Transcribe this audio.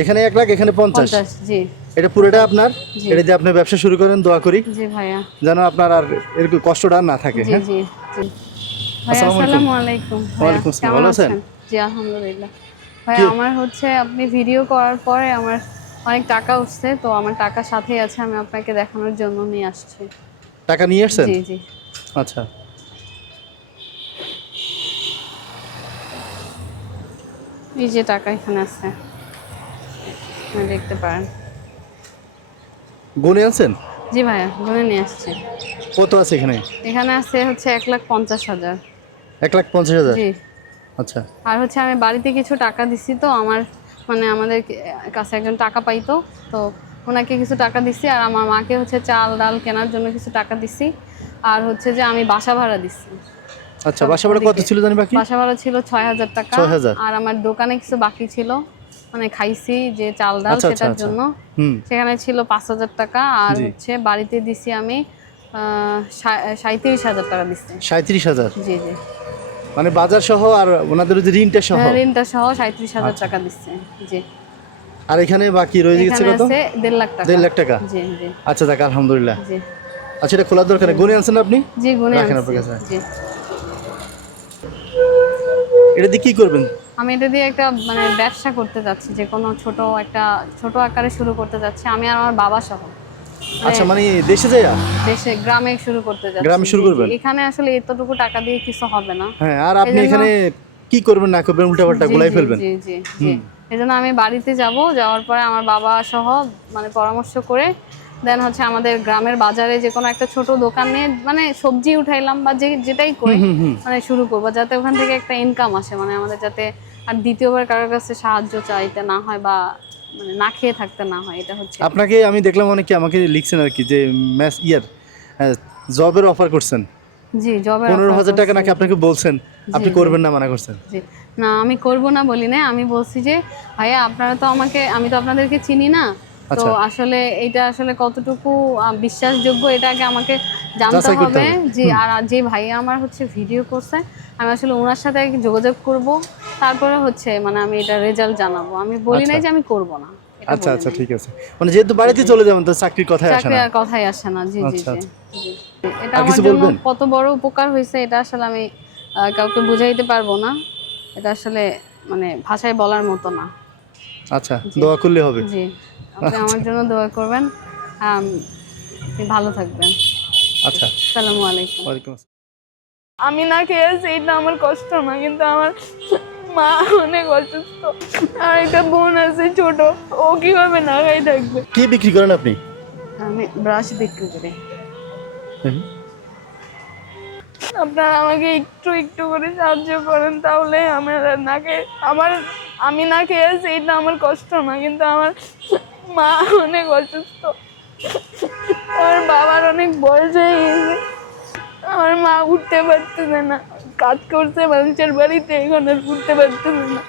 এখানে এক লাখ এখানে পঞ্চাশ। জি। এটা পুরোটা আপনার? এটা দিয়ে আপনি ব্যবসা শুরু করেন দোয়া করি। জি ভাইয়া। যেন আপনার আর এরকম কষ্টটা না থাকে হ্যাঁ? জি জি। আসসালামু আলাইকুম। আসসালামু আলাইকুম। ভাইয়া, ওয়ালাইকুম আসসালাম, ভালো আছেন? জি আলহামদুলিল্লাহ। ভাইয়া আমার হচ্ছে আপনি ভিডিও করার পরে আমার অনেক টাকা উঠছে তো আমার টাকা সাথেই আছে আমি আপনাকে দেখানোর জন্য নিয়ে আসছি। টাকা নিয়ে আসছেন? জি জি। আচ্ছা। এই যে টাকা এখানে আছে। দেখতে পারেন। গুনে আনছেন? জি ভাইয়া গুনে নিয়ে আসছি। কত আছে এখানে? এখানে আছে হচ্ছে এক লাখ পঞ্চাশ হাজার। এক লাখ পঞ্চাশ হাজার? জি। আচ্ছা। আর হচ্ছে আমি বাড়িতে কিছু টাকা দিছি তো আমার মানে আমাদের কাছে একজন টাকা পাইতো তো ওনাকে কিছু টাকা দিছি আর আমার মাকে হচ্ছে চাল ডাল কেনার জন্য কিছু টাকা দিছি। আর হচ্ছে যে আমি বাসা ভাড়া দিছি। আচ্ছা বাসা ভাড়া কত ছিল জানি বাকি? বাসা ভাড়া ছিল ছয় হাজার টাকা। 6,000 আর আমার দোকানে কিছু বাকি ছিল। মানে খাইছি যে চাল ডাল আচ্ছা, আচ্ছা, সেটার আচ্ছা। জন্য। সেখানে ছিল পাঁচ হাজার টাকা আর হচ্ছে বাড়িতে দিছি আমি সাঁত্রিশ হাজার টাকা দিচ্ছি সাঁত্রিশ হাজার? জি জি। মানে বাজার সহ আর ওনাদের যে ঋণটা সহ? হ্যাঁ, ঋণটা সহ সাঁত্রিশ হাজার। টাকা দিচ্ছে জি। আর এখানে বাকি রয়ে গেছে কত? আছে দেড় লাখ টাকা। দেড় লাখ টাকা? জি জি। আচ্ছা যাক আলহামদুলিল্লাহ। জি। আচ্ছা এটা খোলার দরকার গুনে আনছেন আপনি? জি গুনে রাখেন আনছি। আপনার কাছে। জি। এটা দিয়ে কি করবেন? আমি এটা দিয়ে একটা মানে ব্যবসা করতে যাচ্ছি যে কোনো ছোট একটা ছোট আকারে শুরু করতে যাচ্ছি। আমি আর আমার বাবা সহ। মানে আচ্ছা মানে দেশে যাইয়া? দেশে গ্রামে শুরু করতে যাচ্ছি। গ্রামে শুরু। করবেন? এখানে আসলে এতটুকু টাকা দিয়ে কিছু হবে না। হ্যাঁ আর আপনি এখানে কি করবেন না করবেন উল্টাপাল্টা গুলাই ফেলবেন? জি জি জি। এই জন্য আমি বাড়িতে যাব যাওয়ার পরে আমার বাবা সহ মানে পরামর্শ করে দেন হচ্ছে আমাদের গ্রামের বাজারে যে কোনো একটা ছোট দোকানে মানে সবজি উঠাইলাম বা যে যেটাই করি মানে শুরু করব যাতে ওখান থেকে একটা ইনকাম আসে মানে আমাদের যাতে আর দ্বিতীয়বার কারোর কাছে সাহায্য চাইতে না হয় বা মানে না খেয়ে থাকতে না হয় এটা হচ্ছে। আপনাকে আমি দেখলাম অনেকে আমাকে লিখছেন আর কি যে ম্যাচ ইয়ার জবের অফার করছেন। জি জবের পনেরো হাজার টাকা নাকি আপনাকে বলছেন আপনি করবেন না মানা করছেন? জি। না আমি করব না বলি না আমি বলছি যে ভাইয়া আপনারা তো আমাকে আমি তো আপনাদেরকে চিনি না তো আচ্ছা। আসলে এটা আসলে কতটুকু বিশ্বাসযোগ্য এটা আগে আমাকে জানতে হবে। জি আর যে ভাইয়া আমার হচ্ছে ভিডিও করছে আমি আসলে ওনার সাথে যোগাযোগ করব তারপরে হচ্ছে মানে আমি এটা রেজাল্ট জানাব। আমি বলি নাই যে আমি করব না আচ্ছা আচ্ছা ঠিক আছে। মানে যেহেতু বাড়িতে চলে যাবেন তো চাকরির কথাই আসে না। আর কথাই আসে না। জি জি আচ্ছা, জি। এটা আমার জন্য কত বড় উপকার হয়েছে এটা আসলে আমি কাউকে বুঝাইতে পারব না। এটা আসলে মানে ভাষায় বলার মতো না। আচ্ছা দোয়া করলে হবে। জি। আপনি আমার জন্য দোয়া করবেন। আপনি ভালো থাকবেন। আচ্ছা। আসসালামু আলাইকুম। ওয়ালাইকুম আসসালাম আমি না খেয়ে আছি এটা আমার কষ্ট না কিন্তু আমার মা অনেক অসুস্থ। আর একটা বোন আছে ছোট ও কীভাবে না খাই থাকবে? কি বিক্রি করেন আপনি? আমি ব্রাশ বিক্রি করি। আপনারা আমাকে একটু একটু করে সাহায্য করেন তাহলে আমার আর না খেয়ে আমার আমি না খেয়ে আছি এটা আমার কষ্ট না কিন্তু আমার মা অনেক অসুস্থ। আমার বাবার অনেক বয়স হয়ে গেছে। আমার মা উঠতে পারতেছে না। কাজ করছে মানুষের বাড়িতে, এখন আর উঠতে পারতেছে না।